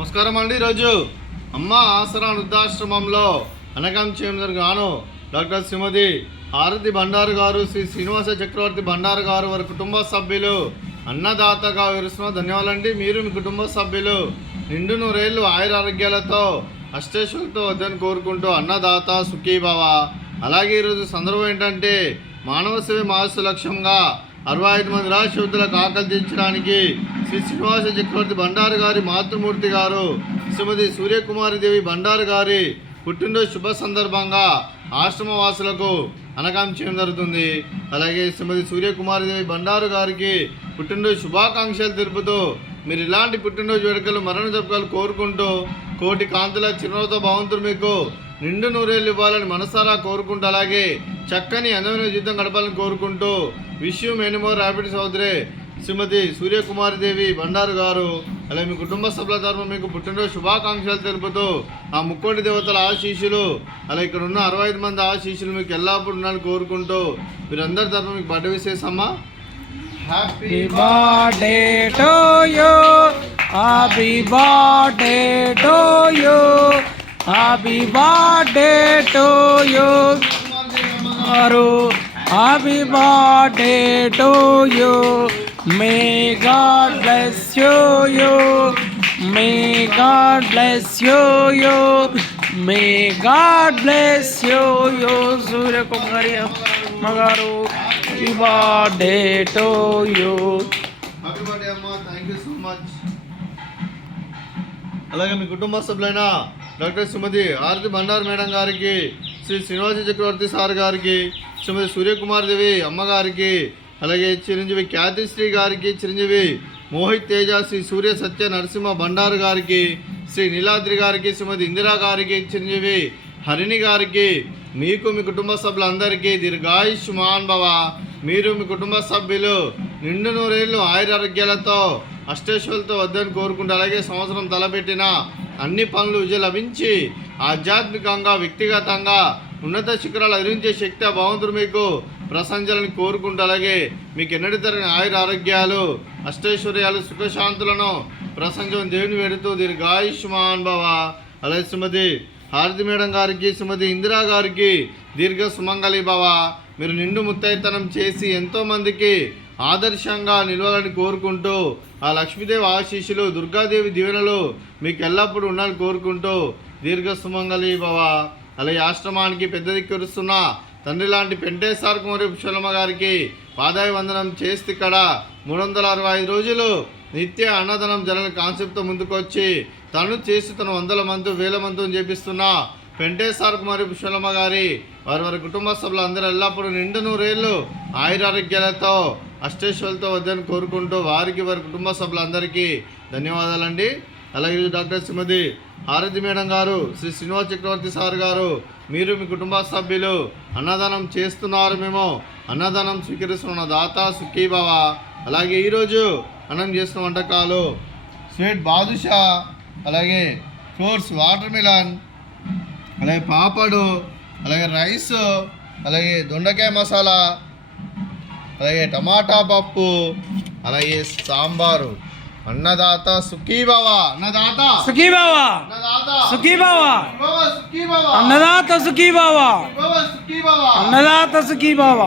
నమస్కారం అండి. ఈరోజు అమ్మ ఆసరా వృద్ధాశ్రమంలో అనకం చేయడం గాను డాక్టర్ శ్రీమతి హారతి బండారు గారు, శ్రీ శ్రీనివాస చక్రవర్తి బండారు గారు వారి కుటుంబ సభ్యులు అన్నదాతగా వివరిస్తున్న ధన్యవాదాలండి. మీరు మీ కుటుంబ సభ్యులు నిండు నూరేళ్ళు ఆయుర ఆరోగ్యాలతో అష్టేశ్వరులతో వద్దని కోరుకుంటూ అన్నదాత సుఖీభవ. అలాగే ఈరోజు సందర్భం ఏంటంటే మానవ సేవ మానసు లక్ష్యంగా 65 మంది రాష్ట్రవృద్ధులకు ఆకలి తీర్చడానికి శ్రీ శ్రీనివాస చక్రవర్తి బండారు గారి మాతృమూర్తి గారు శ్రీమతి సూర్యకుమారిదేవి బండారు గారి పుట్టినరోజు శుభ సందర్భంగా ఆశ్రమవాసులకు అనకం చేయడం జరుగుతుంది. అలాగే శ్రీమతి సూర్యకుమారిదేవి బండారు గారికి పుట్టినరోజు శుభాకాంక్షలు తెలుపుతూ మీరు ఇలాంటి పుట్టినరోజు వేడుకలు మరణ జరుపుకలు కోరుకుంటూ కోటి కాంతుల చిరునవ్వుతో భగవంతుడు మీకు నిండు నూరేళ్ళు ఇవ్వాలని మనసారా కోరుకుంటూ అలాగే చక్కని అందమైన జీవితం గడపాలని కోరుకుంటూ విషయం మెనిమోర్ ర్యాపిడ్ సోదరి శ్రీమతి సూర్యకుమారిదేవి బండారు గారు అలాగే మీ కుటుంబ సభ్యుల తరఫున మీకు పుట్టినరోజు శుభాకాంక్షలు తెలుపుతూ ఆ ముక్కోటి దేవతల ఆశీస్సులు అలాగే ఇక్కడ ఉన్న 65 మంది ఆశీస్సులు మీకు ఎల్లప్పుడూ ఉండాలని కోరుకుంటూ మీరందరి తరఫున మీకు బర్త్డే విశేషమ్మా. Happy birthday to you, happy birthday to you, happy birthday to you, happy birthday to you. May God bless you, may God bless you, may God bless you, Surya Kumari Magaru. Happy birthday to you. Happy birthday amma, thank you so much. అలాగే మీ కుటుంబ సభ్యులైన doctor శ్రీమతి హారతి Bandaru madam గారికి, శ్రీ శ్రీనివాస చక్రవర్తి sir గారికి, శ్రీమతి సూర్యకుమారిదేవి అమ్మగారికి, అలాగే చిరంజీవి ఖ్యాతిశ్రీ గారికి, చిరంజీవి మోహిత్ తేజ, శ్రీ సూర్య సత్య నరసింహ బండారు గారికి, శ్రీ నీలాద్రి గారికి, శ్రీమతి ఇందిరా గారికి, చిరంజీవి హరిణి గారికి, మీకు మీ కుటుంబ సభ్యులందరికీ దీర్ఘాయుష్మాన్ భవ. మీరు మీ కుటుంబ సభ్యులు నిండు నూరేళ్ళు ఆయురారోగ్యాలతో అష్టేశ్వరులతో వద్దని కోరుకుంటూ అలాగే సంవత్సరం తలపెట్టిన అన్ని పనులు విజయం లభించి ఆధ్యాత్మికంగా వ్యక్తిగతంగా ఉన్నత శిఖరాలు అధిరించే శక్తి ఆ భగవంతుడు మీకు ప్రశంసలని కోరుకుంటూ అలాగే మీకు ఎన్నటి తరగని ఆయుర ఆరోగ్యాలు అష్టైశ్వర్యాలు సుఖశాంతులను ప్రశంసను దేవుని వేడుతూ దీర్ఘాయుష్మాన్ భవ. అలాగే శ్రీమతి హారతి మేడం గారికి, శ్రీమతి ఇందిరా గారికి దీర్ఘ సుమంగళి భవ. మీరు నిండు ముత్తైతనం చేసి ఎంతోమందికి ఆదర్శంగా నిలవాలని కోరుకుంటూ ఆ లక్ష్మీదేవి ఆశీస్సులు దుర్గాదేవి దీవెనలు మీకు ఎల్లప్పుడూ ఉండాలని కోరుకుంటూ దీర్ఘ సుమంగళి భవ. అలాగే ఆశ్రమానికి పెద్ద దిక్కురుస్తున్న తండ్రి లాంటి పెంటేశ్వర కుమారి పుష్పలమ్మ గారికి పాదాయ వందనం చేస్తే ఇక్కడ 365 రోజులు నిత్య అన్నదానం జరగని కాన్సెప్ట్తో ముందుకొచ్చి తను చేసి తను 100 మంది 1000 మందితో చేపిస్తున్న పెంటేశ్వర కుమారి పుష్పలమ్మ గారి వారి కుటుంబ సభ్యులు అందరూ ఎల్లప్పుడూ నిండు నూరేళ్ళు ఆయురారోగ్యాలతో అష్టేశ్వరులతో వద్దని కోరుకుంటూ వారికి వారి కుటుంబ సభ్యులందరికీ ధన్యవాదాలండి. అలాగే డాక్టర్ శ్రీమతి హారతి మేడం గారు, శ్రీ శ్రీనివాస చక్రవర్తి సార్ గారు, మీరు మీ కుటుంబ సభ్యులు అన్నదానం చేస్తున్నారు, మేము అన్నదానం స్వీకరిస్తున్న దాత సుఖీభవ. అలాగే ఈరోజు అన్నం చేస్తున్న వంటకాలు స్వీట్ బాదుషా, అలాగే ఫ్రూట్స్ వాటర్ మిలన్, అలాగే పాపడు, అలాగే రైస్, అలాగే దొండకాయ మసాలా, అలాగే టమాటా పప్పు, అలాగే సాంబారు. అన్నదాత సుఖీభవ, అన్నదాత సుఖీభవ, అన్నదాత సుఖీభవ, అన్నదాత సుఖీభవ, అన్నదాత సుఖీభవ.